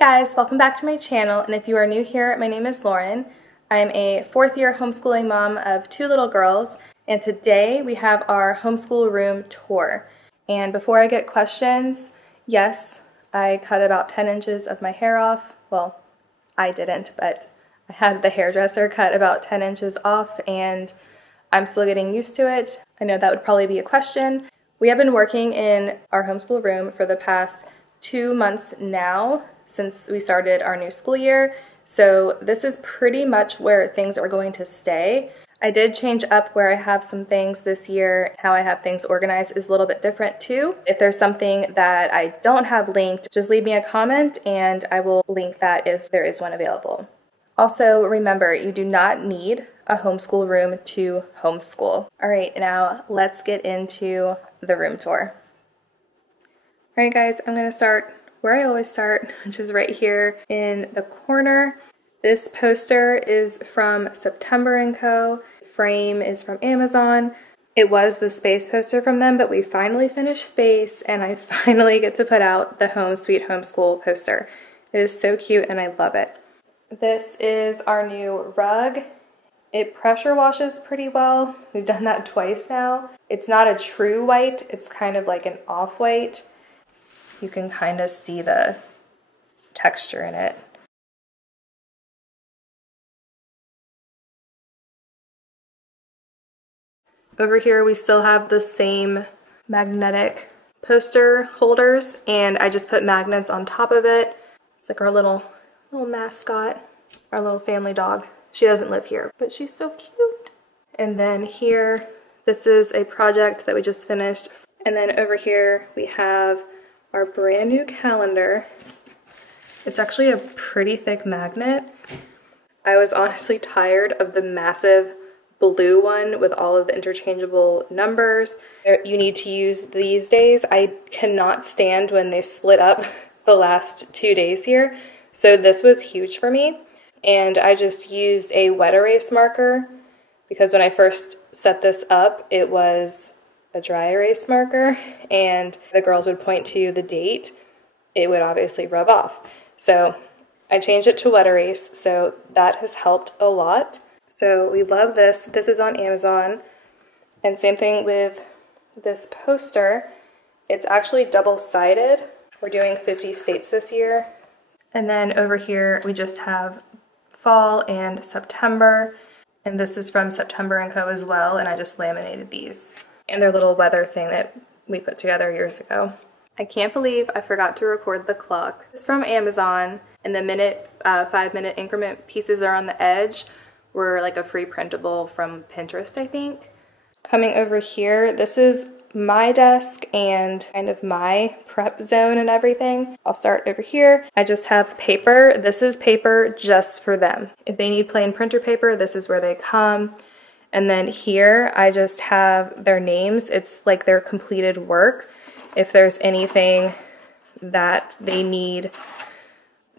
guys, welcome back to my channel, and if you are new here, my name is Lauren. I'm a fourth-year homeschooling mom of 2 little girls, and today we have our homeschool room tour. And before I get questions, yes, I cut about 10 inches of my hair off. Well, I didn't, but I had the hairdresser cut about 10 inches off, and I'm still getting used to it. I know that would probably be a question. We have been working in our homeschool room for the past 2 months now, since we started our new school year. So this is pretty much where things are going to stay. I did change up where I have some things this year. How I have things organized is a little bit different too. If there's something that I don't have linked, just leave me a comment and I will link that if there is one available. Also, remember, you do not need a homeschool room to homeschool. All right, now let's get into the room tour. All right, guys, I'm gonna start where I always start, which is right here in the corner. This poster is from September & Co. Frame is from Amazon. It was the space poster from them, but we finally finished space and I finally get to put out the Home Sweet Homeschool poster. It is so cute and I love it. This is our new rug. It pressure washes pretty well. We've done that twice now. It's not a true white, it's kind of like an off-white. You can kind of see the texture in it. Over here we still have the same magnetic poster holders, and I just put magnets on top of it. It's like our little mascot, our little family dog. She doesn't live here, but she's so cute. And then here, this is a project that we just finished. And then over here we have our brand new calendar. It's actually a pretty thick magnet. I was honestly tired of the massive blue one with all of the interchangeable numbers you need to use these days. I cannot stand when they split up the last 2 days here. So this was huge for me. And I just used a wet erase marker because when I first set this up, it was a dry erase marker, and the girls would point to the date, it would obviously rub off. So I changed it to wet erase, so that has helped a lot. So we love this. This is on Amazon. And same thing with this poster. It's actually double-sided. We're doing 50 states this year. And then over here, we just have fall and September. And this is from September & Co. as well, and I just laminated these. And their little weather thing that we put together years ago. I can't believe I forgot to record the clock. It's from Amazon, and the 5-minute increment pieces are on the edge. Were like a free printable from Pinterest, I think. Coming over here, this is my desk and kind of my prep zone and everything. I'll start over here. I just have paper. This is paper just for them. If they need plain printer paper, this is where they come. And then here, I just have their names. It's like their completed work. If there's anything that they need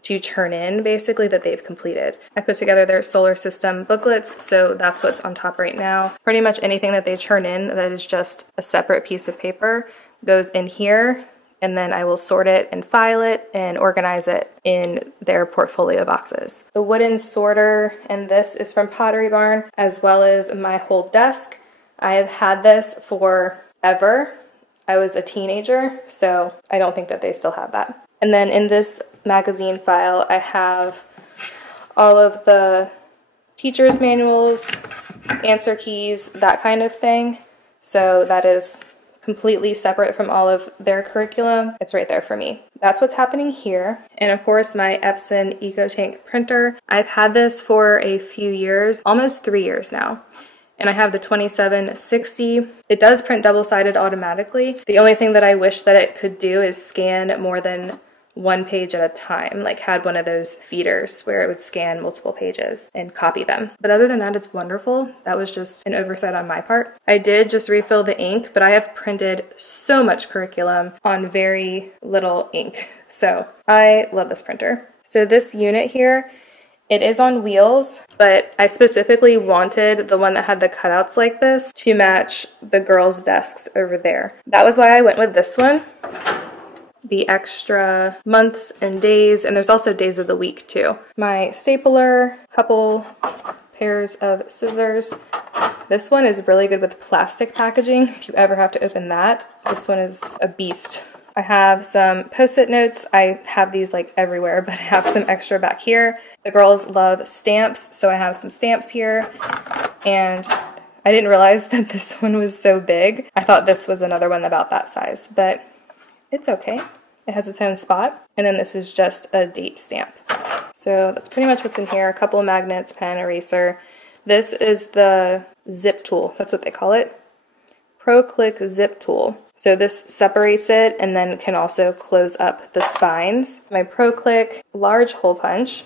to turn in, basically, that they've completed. I put together their solar system booklets, so that's what's on top right now. Pretty much anything that they turn in that is just a separate piece of paper goes in here, and then I will sort it and file it and organize it in their portfolio boxes. The wooden sorter, and this is from Pottery Barn, as well as my whole desk. I have had this forever. I was a teenager, so I don't think that they still have that. And then in this magazine file, I have all of the teacher's manuals, answer keys, that kind of thing. So that is completely separate from all of their curriculum. It's right there for me. That's what's happening here. And of course, my Epson EcoTank printer. I've had this for a few years, almost 3 years now. And I have the 2760. It does print double-sided automatically. The only thing that I wish that it could do is scan more than 1 page at a time, like had one of those feeders where it would scan multiple pages and copy them. But other than that, it's wonderful. That was just an oversight on my part. I did just refill the ink, but I have printed so much curriculum on very little ink. So I love this printer. So this unit here, it is on wheels, but I specifically wanted the one that had the cutouts like this to match the girls' desks over there. That was why I went with this one. the extra months and days, and there's also days of the week too. My stapler, couple pairs of scissors. This one is really good with plastic packaging. If you ever have to open that, this one is a beast. I have some Post-it notes. I have these like everywhere, but I have some extra back here. The girls love stamps, so I have some stamps here. And I didn't realize that this one was so big. I thought this was another one about that size, but it's okay. It has its own spot. And then this is just a date stamp. So that's pretty much what's in here. A couple of magnets, pen, eraser. This is the zip tool. That's what they call it. Pro Click zip tool. So this separates it and then can also close up the spines. My Pro Click large hole punch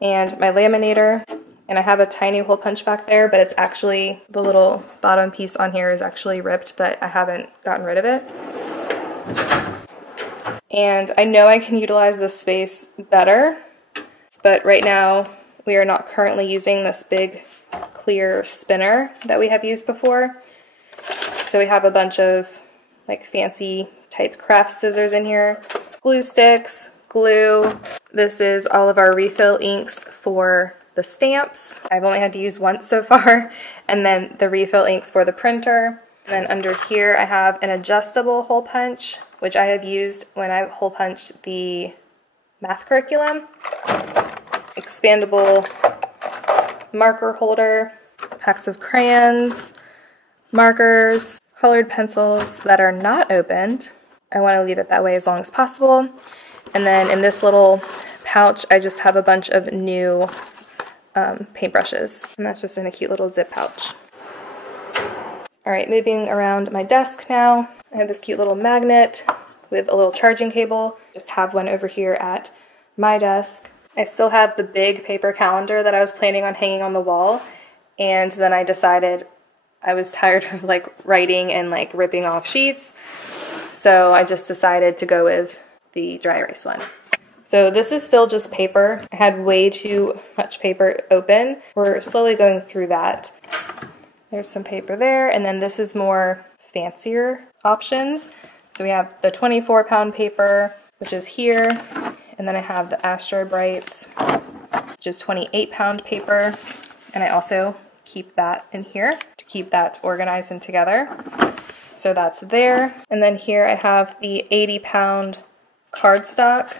and my laminator. And I have a tiny hole punch back there, but it's actually, the little bottom piece on here is actually ripped, but I haven't gotten rid of it. And I know I can utilize this space better, but right now we are not currently using this big clear spinner that we have used before. So we have a bunch of like fancy type craft scissors in here, glue sticks, glue. This is all of our refill inks for the stamps. I've only had to use once so far, and then the refill inks for the printer. And then under here I have an adjustable hole punch, which I have used when I've hole punched the math curriculum. Expandable marker holder, packs of crayons, markers, colored pencils that are not opened. I want to leave it that way as long as possible. And then in this little pouch, I just have a bunch of new paintbrushes, and that's just in a cute little zip pouch. All right, moving around my desk now. I have this cute little magnet with a little charging cable. Just have one over here at my desk. I still have the big paper calendar that I was planning on hanging on the wall, and then I decided I was tired of like writing and like ripping off sheets, so I just decided to go with the dry erase one. So this is still just paper. I had way too much paper open. We're slowly going through that. There's some paper there, and then this is more fancier options. So we have the 24-pound paper, which is here, and then I have the Astro Brights, which is 28-pound paper, and I also keep that in here to keep that organized and together. So that's there. And then here I have the 80-pound cardstock,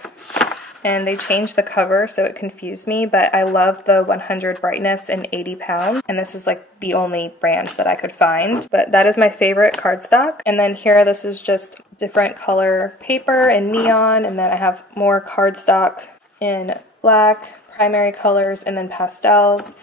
and they changed the cover so it confused me, but I love the 100 brightness and 80 pound, and this is like the only brand that I could find, but that is my favorite cardstock. And then here, this is just different color paper and neon, and then I have more cardstock in black, primary colors, and then pastels,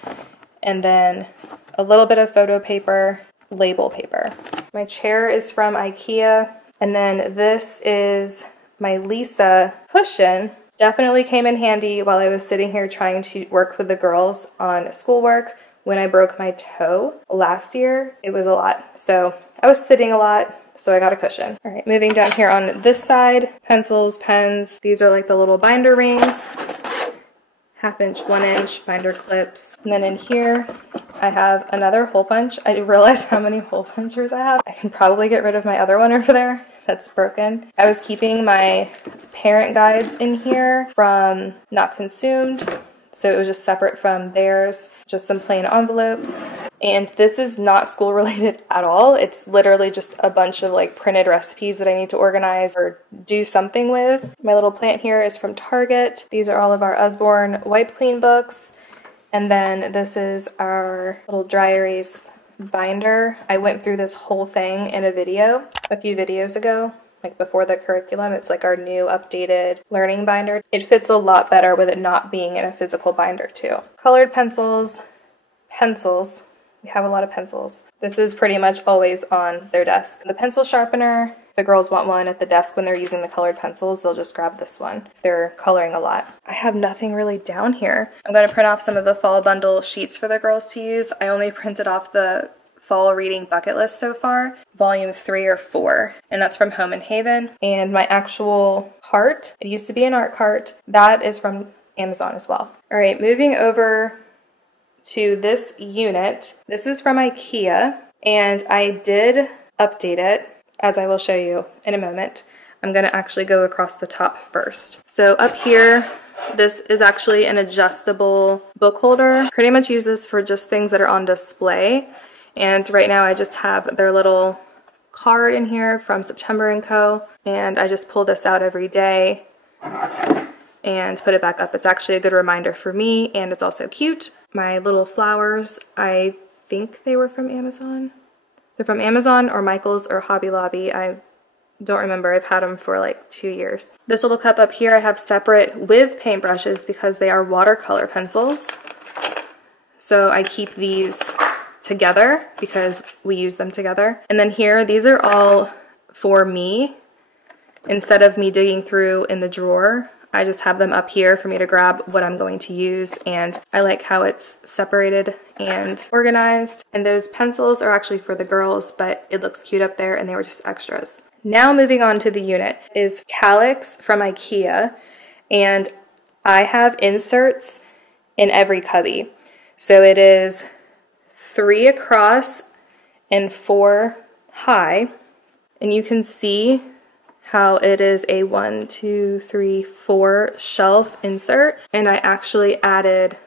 and then a little bit of photo paper, label paper. My chair is from IKEA, and then this is my Lisa cushion. Definitely came in handy while I was sitting here trying to work with the girls on schoolwork when I broke my toe last year. It was a lot. So I was sitting a lot, so I got a cushion. All right, moving down here on this side, pencils, pens. These are like the little binder rings, 1/2 inch, 1 inch binder clips. And then in here, I have another hole punch. I realize how many hole punchers I have. I can probably get rid of my other one over there that's broken. I was keeping my parent guides in here from Not Consumed, so it was just separate from theirs, just some plain envelopes. And this is not school related at all. It's literally just a bunch of like printed recipes that I need to organize or do something with. My little plant here is from Target. These are all of our Usborne wipe clean books. And then this is our little dry erase binder. I went through this whole thing in a video a few videos ago, like before the curriculum. It's like our new updated learning binder. It fits a lot better with it not being in a physical binder too. Colored pencils, pencils. We have a lot of pencils. This is pretty much always on their desk. The pencil sharpener, if the girls want one at the desk when they're using the colored pencils, they'll just grab this one. They're coloring a lot. I have nothing really down here. I'm going to print off some of the fall bundle sheets for the girls to use. I only printed off the fall reading bucket list so far, volume 3 or 4, and that's from Home and Haven. And my actual cart, it used to be an art cart, that is from Amazon as well. All right, moving over to this unit. This is from IKEA, and I did update it, as I will show you in a moment. I'm gonna actually go across the top first. So up here, this is actually an adjustable book holder. Pretty much use this for just things that are on display. And right now I just have their little card in here from September & Co. And I just pull this out every day and put it back up. It's actually a good reminder for me, and it's also cute. My little flowers, I think they were from Amazon. They're from Amazon or Michael's or Hobby Lobby. I don't remember. I've had them for like 2 years. This little cup up here I have separate with paintbrushes because they are watercolor pencils. So I keep these together because we use them together. And then here, these are all for me. Instead of me digging through in the drawer, I just have them up here for me to grab what I'm going to use, and I like how it's separated and organized. And those pencils are actually for the girls, but it looks cute up there and they were just extras. Now moving on to the unit is Kallax from IKEA, and I have inserts in every cubby. So it is 3 across and 4 high, and you can see how it is a 1, 2, 3, 4 shelf insert, and I actually added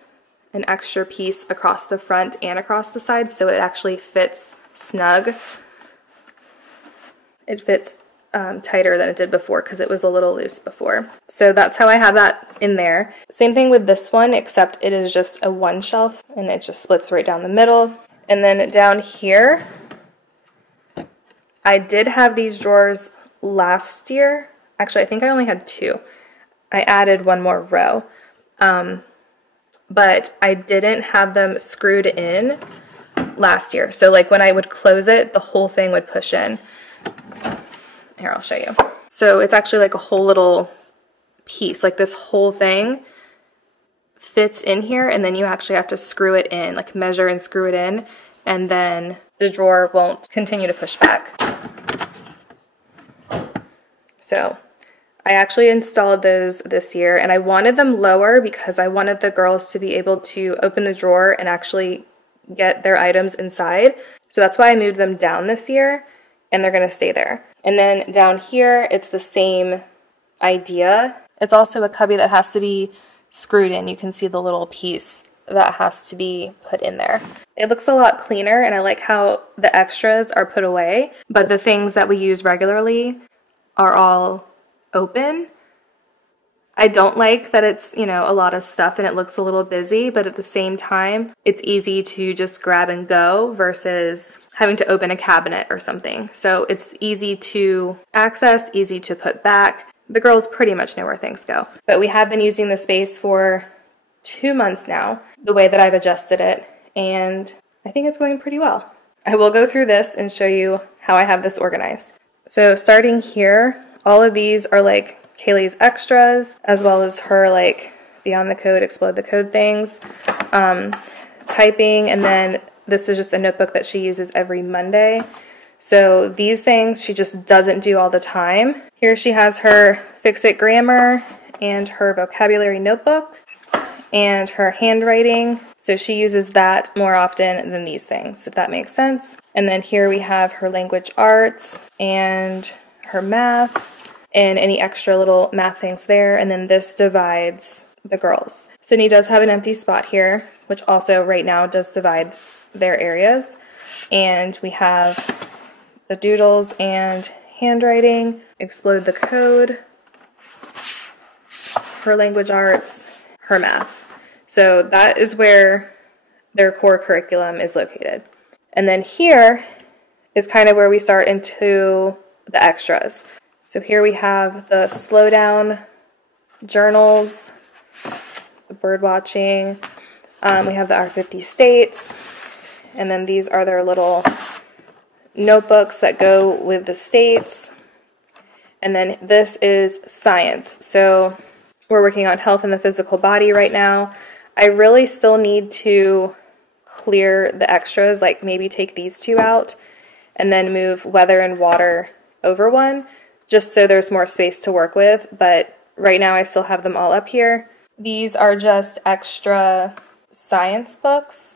an extra piece across the front and across the side, so it actually fits snug. It fits tighter than it did before because it was a little loose before. So that's how I have that in there. Same thing with this one, except it is just a 1 shelf and it just splits right down the middle. And then down here, I did have these drawers last year. Actually, I think I only had 2. I added 1 more row, but I didn't have them screwed in last year. So like when I would close it, the whole thing would push in. Here, I'll show you. So it's actually like a whole little piece, like this whole thing fits in here, and then you actually have to screw it in, like measure and screw it in, and then the drawer won't continue to push back. So I actually installed those this year, and I wanted them lower because I wanted the girls to be able to open the drawer and actually get their items inside. So that's why I moved them down this year, and they're gonna stay there. And then down here, it's the same idea. It's also a cubby that has to be screwed in. You can see the little piece that has to be put in there. It looks a lot cleaner, and I like how the extras are put away, but the things that we use regularly are all open. I don't like that it's, you know, a lot of stuff and it looks a little busy, but at the same time, it's easy to just grab and go versus having to open a cabinet or something. So it's easy to access, easy to put back. The girls pretty much know where things go. But we have been using the space for 2 months now, the way that I've adjusted it, and I think it's going pretty well. I will go through this and show you how I have this organized. So starting here, all of these are like Kaylee's extras, as well as her like Beyond the Code, Explode the Code things, typing, and then this is just a notebook that she uses every Monday. So these things she just doesn't do all the time. Here she has her Fix-It grammar and her vocabulary notebook and her handwriting. So she uses that more often than these things, if that makes sense. And then here we have her language arts and her math and any extra little math things there. And then this divides the girls. Sydney does have an empty spot here, which also right now does divide their areas. And we have the doodles and handwriting, Explode the Code, her language arts, her math. So that is where their core curriculum is located. And then here is kind of where we start into the extras. So here we have the slow down journals, the bird watching, we have the R50 states, and then these are their little notebooks that go with the states. And then this is science. So we're working on health in the physical body right now. I really still need to clear the extras, like maybe take these 2 out and then move weather and water over one, just so there's more space to work with. But right now I still have them all up here. These are just extra science books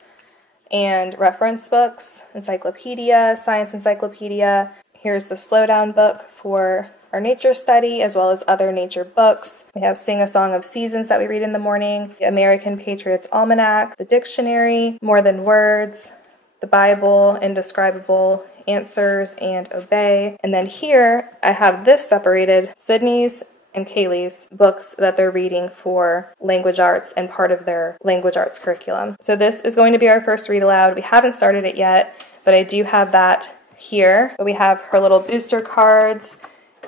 and reference books, encyclopedia, science encyclopedia. Here's the slowdown book for our nature study as well as other nature books. We have Sing a Song of Seasons that we read in the morning, the American Patriots Almanac, the dictionary, More Than Words, the Bible, Indescribable, Answers, and Obey. And then here I have this separated, Sydney's and Kaylee's books that they're reading for language arts and part of their language arts curriculum. So this is going to be our first read aloud. We haven't started it yet, but I do have that here. But we have her little booster cards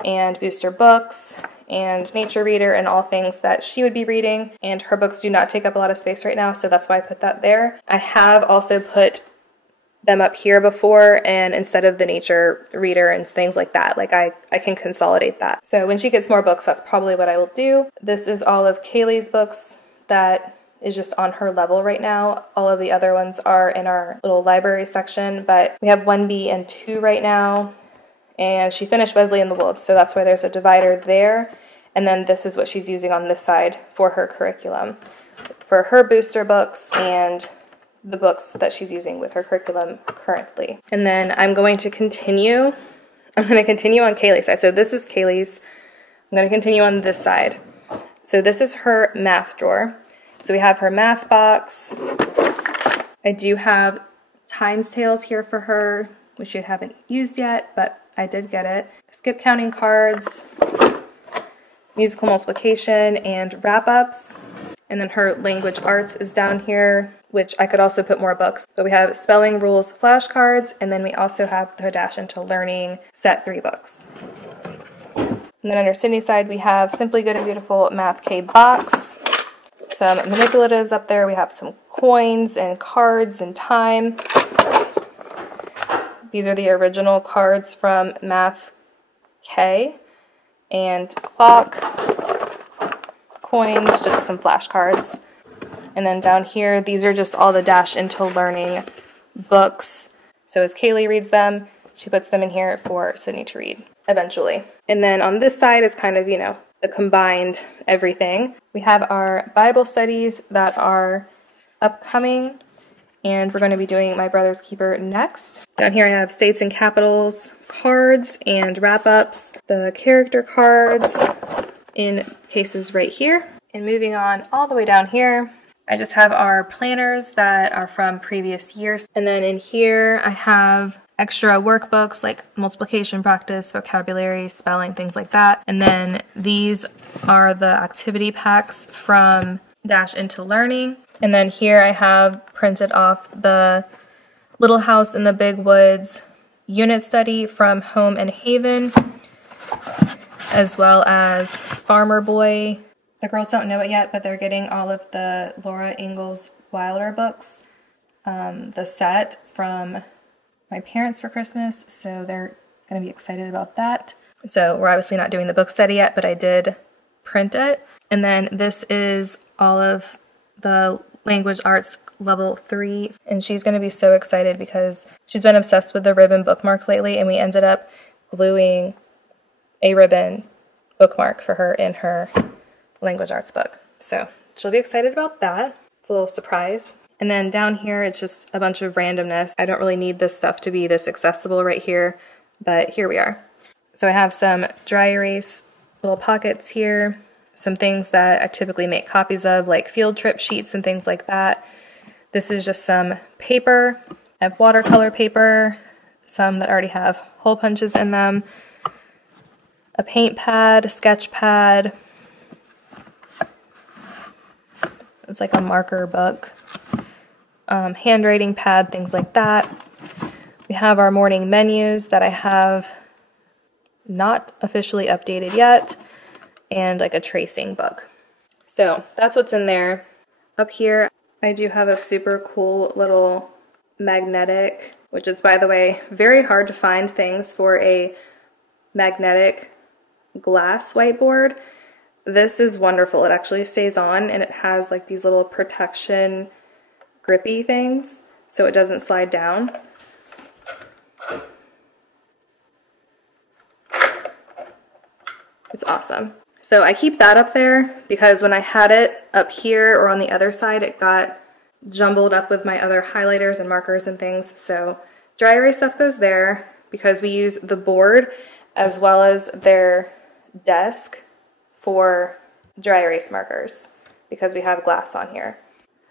and booster books and nature reader and all things that she would be reading. And her books do not take up a lot of space right now, so that's why I put that there. I have also put them up here before, and instead of the nature reader and things like that, like I can consolidate that. So when she gets more books, that's probably what I will do. This is all of Kaylee's books that is just on her level right now. All of the other ones are in our little library section, but we have 1B and 2 right now, and she finished Wesley in the Wolves, so that's why there's a divider there. And then this is what she's using on this side for her curriculum, for her booster books and the books that she's using with her curriculum currently. And then I'm going to continue on Kaylee's side. So this is Kaylee's. I'm going to continue on this side. So this is her math drawer. So we have her math box. I do have times tables here for her, which I haven't used yet, but I did get it. Skip counting cards, musical multiplication, and wrap-ups. And then her language arts is down here, which I could also put more books. But we have spelling rules flashcards, and then we also have the Dash into Learning set 3 books. And then under Sydney's side, we have Simply Good and Beautiful Math K box. Some manipulatives up there. We have some coins and cards and time. These are the original cards from Math K. And clock, coins, just some flashcards. And then down here, these are just all the Dash into Learning books. So as Kaylee reads them, she puts them in here for Sydney to read eventually. And then on this side is kind of, you know, the combined everything. We have our Bible studies that are upcoming, and we're going to be doing My Brother's Keeper next. Down here I have States and Capitals cards and wrap-ups, the character cards in cases right here. And moving on all the way down here, I just have our planners that are from previous years. And then in here I have extra workbooks like multiplication practice, vocabulary, spelling, things like that. And then these are the activity packs from Dash into Learning. And then here I have printed off the Little House in the Big Woods unit study from Home and Haven, as well as Farmer Boy. The girls don't know it yet, but they're getting all of the Laura Ingalls Wilder books, the set from my parents for Christmas, so they're going to be excited about that. So we're obviously not doing the book study yet, but I did print it. And then this is all of the language arts level 3, and she's going to be so excited because she's been obsessed with the ribbon bookmarks lately, and we ended up gluing a ribbon bookmark for her in her language arts book. So she'll be excited about that. It's a little surprise. And then down here, it's just a bunch of randomness. I don't really need this stuff to be this accessible right here, but here we are. So I have some dry erase little pockets here, some things that I typically make copies of, like field trip sheets and things like that. This is just some paper. I have watercolor paper, some that already have hole punches in them, a paint pad, a sketch pad. It's like a marker book. Handwriting pad, things like that. We have our morning menus that I have not officially updated yet, and like a tracing book. So that's what's in there. Up here, I do have a super cool little magnetic, which is, by the way, very hard to find things for a magnetic glass whiteboard. This is wonderful. It actually stays on, and it has like these little protection grippy things so it doesn't slide down. It's awesome. So I keep that up there because when I had it up here or on the other side, it got jumbled up with my other highlighters and markers and things. So dry erase stuff goes there because we use the board as well as their desk for dry erase markers because we have glass on here.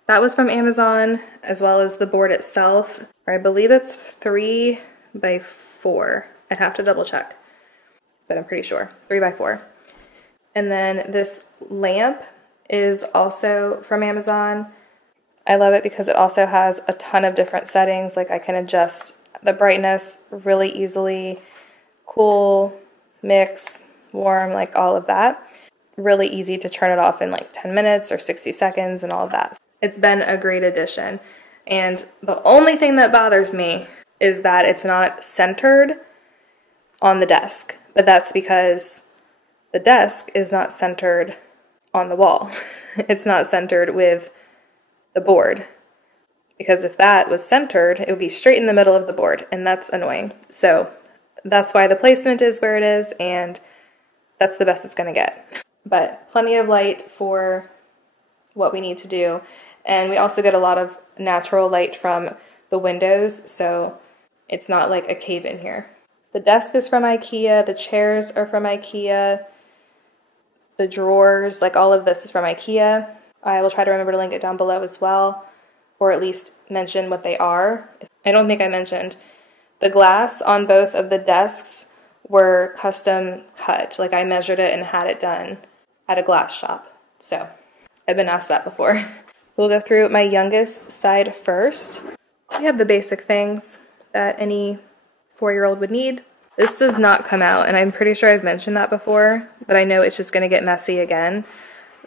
That was from Amazon, as well as the board itself. I believe it's 3 by 4. I'd have to double check, but I'm pretty sure 3 by 4. And then this lamp is also from Amazon. I love it because it also has a ton of different settings. Like I can adjust the brightness really easily, cool, mix, warm, like all of that. Really easy to turn it off in like 10 minutes or 60 seconds and all of that. It's been a great addition. And the only thing that bothers me is that it's not centered on the desk, but that's because the desk is not centered on the wall. It's not centered with the board, because if that was centered, it would be straight in the middle of the board, and that's annoying. So that's why the placement is where it is, and that's the best it's gonna get. But plenty of light for what we need to do. And we also get a lot of natural light from the windows, so it's not like a cave in here. The desk is from IKEA, the chairs are from IKEA, the drawers, like all of this is from IKEA. I will try to remember to link it down below as well, or at least mention what they are. I don't think I mentioned the glass on both of the desks were custom cut. Like I measured it and had it done at a glass shop. So I've been asked that before. We'll go through my youngest side first. We have the basic things that any 4-year-old would need. This does not come out, and I'm pretty sure I've mentioned that before, but I know it's just gonna get messy again.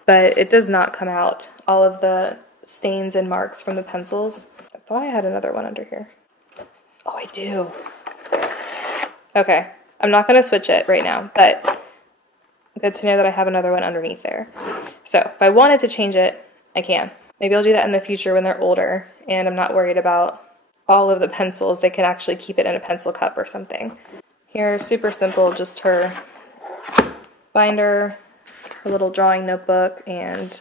But it does not come out, all of the stains and marks from the pencils. I thought I had another one under here. Oh, I do. Okay, I'm not gonna switch it right now, but good to know that I have another one underneath there. So if I wanted to change it, I can. Maybe I'll do that in the future when they're older and I'm not worried about all of the pencils. They can actually keep it in a pencil cup or something. Here, super simple, just her binder, her little drawing notebook, and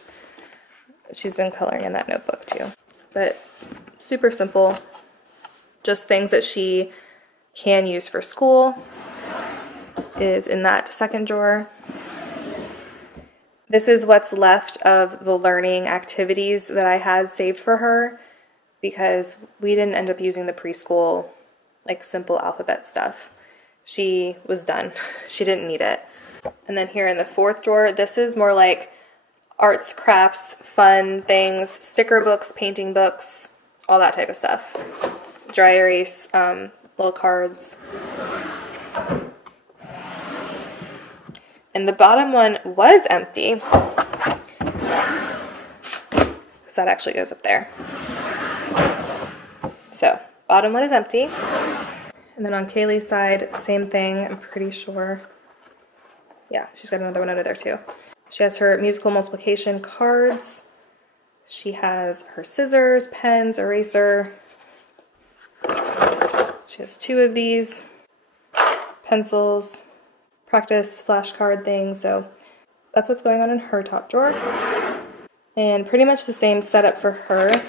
she's been coloring in that notebook too. But super simple, just things that she can use for school is in that second drawer. This is what's left of the learning activities that I had saved for her because we didn't end up using the preschool, like simple alphabet stuff. She was done. She didn't need it. And then here in the fourth drawer, this is more like arts, crafts, fun things, sticker books, painting books, all that type of stuff. Dry erase, little cards. And the bottom one was empty, because that actually goes up there. So, bottom one is empty. And then on Kaylee's side, same thing, I'm pretty sure. Yeah, she's got another one under there too. She has her musical multiplication cards. She has her scissors, pens, eraser. She has 2 of these. Pencils, practice flashcard thing, so that's what's going on in her top drawer. And pretty much the same setup for her.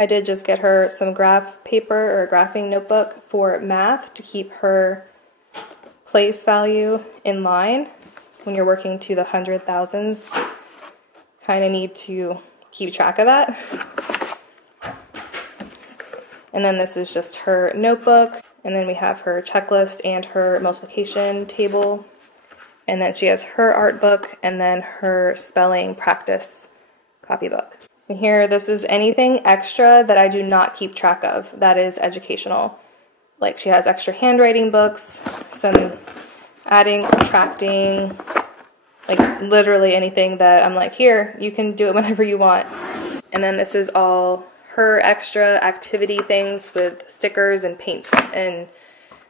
I did just get her some graph paper or a graphing notebook for math to keep her place value in line. When you're working to the 100,000s, kind of need to keep track of that. And then this is just her notebook. And then we have her checklist and her multiplication table. And then she has her art book and then her spelling practice copybook. And here, this is anything extra that I do not keep track of that is educational. Like she has extra handwriting books, some adding, subtracting, like literally anything that I'm like, here, you can do it whenever you want. And then this is all her extra activity things with stickers and paints and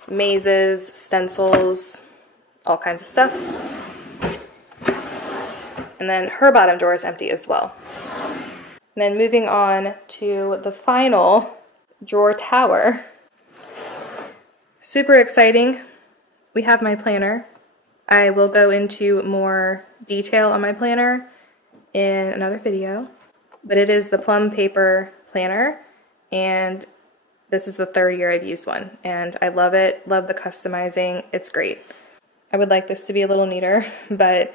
mazes, stencils, all kinds of stuff. And then her bottom drawer is empty as well. And then moving on to the final drawer tower. Super exciting. We have my planner. I will go into more detail on my planner in another video, but it is the Plum Paper planner, and this is the 3rd year I've used one, and I love it. Love the customizing. It's great. I would like this to be a little neater, but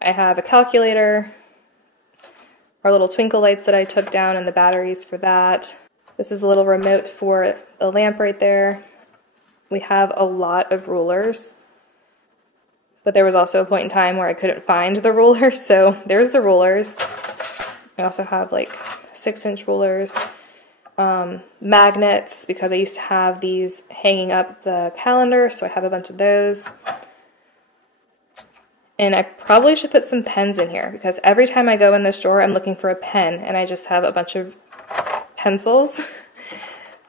I have a calculator, our little twinkle lights that I took down and the batteries for that. This is a little remote for the lamp right there. We have a lot of rulers, but there was also a point in time where I couldn't find the rulers, so there's the rulers. I also have like 6-inch rulers, magnets, because I used to have these hanging up the calendar, so I have a bunch of those. And I probably should put some pens in here, because every time I go in this drawer, I'm looking for a pen, and I just have a bunch of pencils,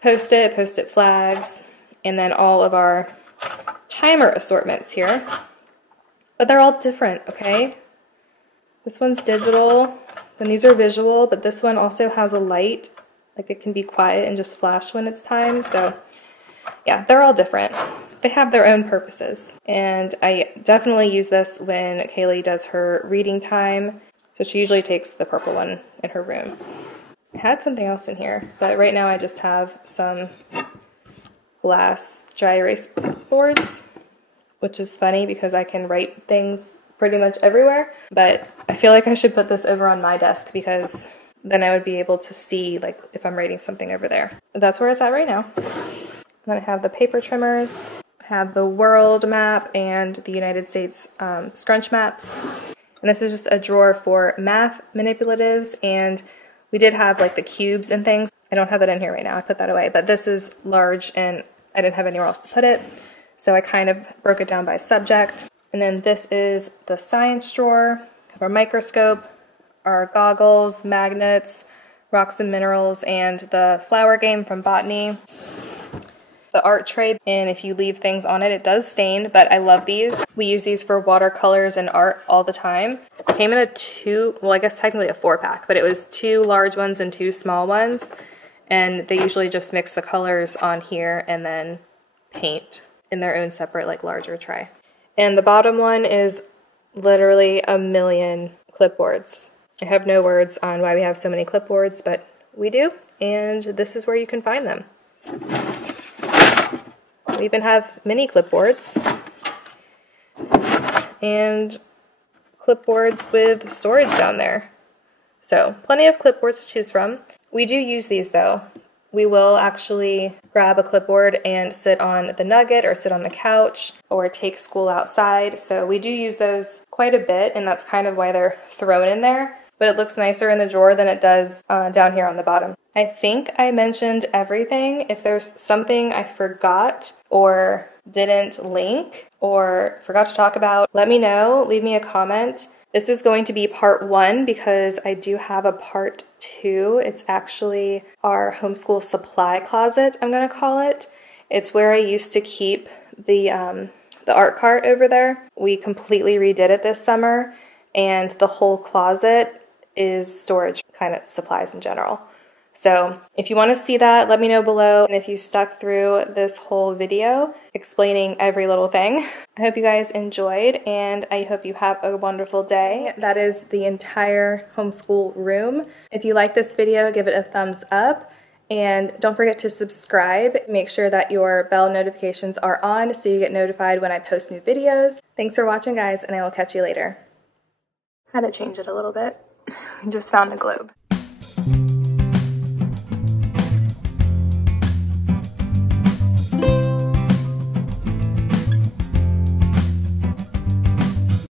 post-it flags, and then all of our timer assortments here. But they're all different, okay? This one's digital, then these are visual, but this one also has a light, like it can be quiet and just flash when it's time. So yeah, they're all different. They have their own purposes. And I definitely use this when Kaylee does her reading time. So she usually takes the purple one in her room. I had something else in here, but right now I just have some glass dry erase boards, which is funny because I can write things pretty much everywhere, but I feel like I should put this over on my desk because then I would be able to see like if I'm writing something over there. That's where it's at right now. And then I have the paper trimmers, I have the world map and the United States scrunch maps. And this is just a drawer for math manipulatives, and we did have like the cubes and things. I don't have that in here right now, I put that away, but this is large and I didn't have anywhere else to put it. So I kind of broke it down by subject. And then this is the science drawer, have our microscope, our goggles, magnets, rocks and minerals, and the flower game from botany. The art tray, and if you leave things on it, it does stain, but I love these. We use these for watercolors and art all the time. It came in a 2, well I guess technically a 4-pack, but it was 2 large ones and 2 small ones. And they usually just mix the colors on here and then paint in their own separate like larger tray. And the bottom one is literally a million clipboards. I have no words on why we have so many clipboards, but we do, and this is where you can find them. We even have mini clipboards and clipboards with storage down there. So plenty of clipboards to choose from. We do use these though. We will actually grab a clipboard and sit on the nugget or sit on the couch or take school outside. So we do use those quite a bit, and that's kind of why they're thrown in there. But it looks nicer in the drawer than it does down here on the bottom. I think I mentioned everything. If there's something I forgot or didn't link or forgot to talk about, let me know, leave me a comment. This is going to be part 1 because I do have a part 2. It's actually our homeschool supply closet, I'm gonna call it. It's where I used to keep the art cart over there. We completely redid it this summer, and the whole closet is storage kind of supplies in general. So if you want to see that, let me know below. And if you stuck through this whole video explaining every little thing, I hope you guys enjoyed, and I hope you have a wonderful day. That is the entire homeschool room. If you like this video, give it a thumbs up, and don't forget to subscribe. Make sure that your bell notifications are on so you get notified when I post new videos. Thanks for watching, guys, and I will catch you later. Had to change it a little bit. I just found a globe.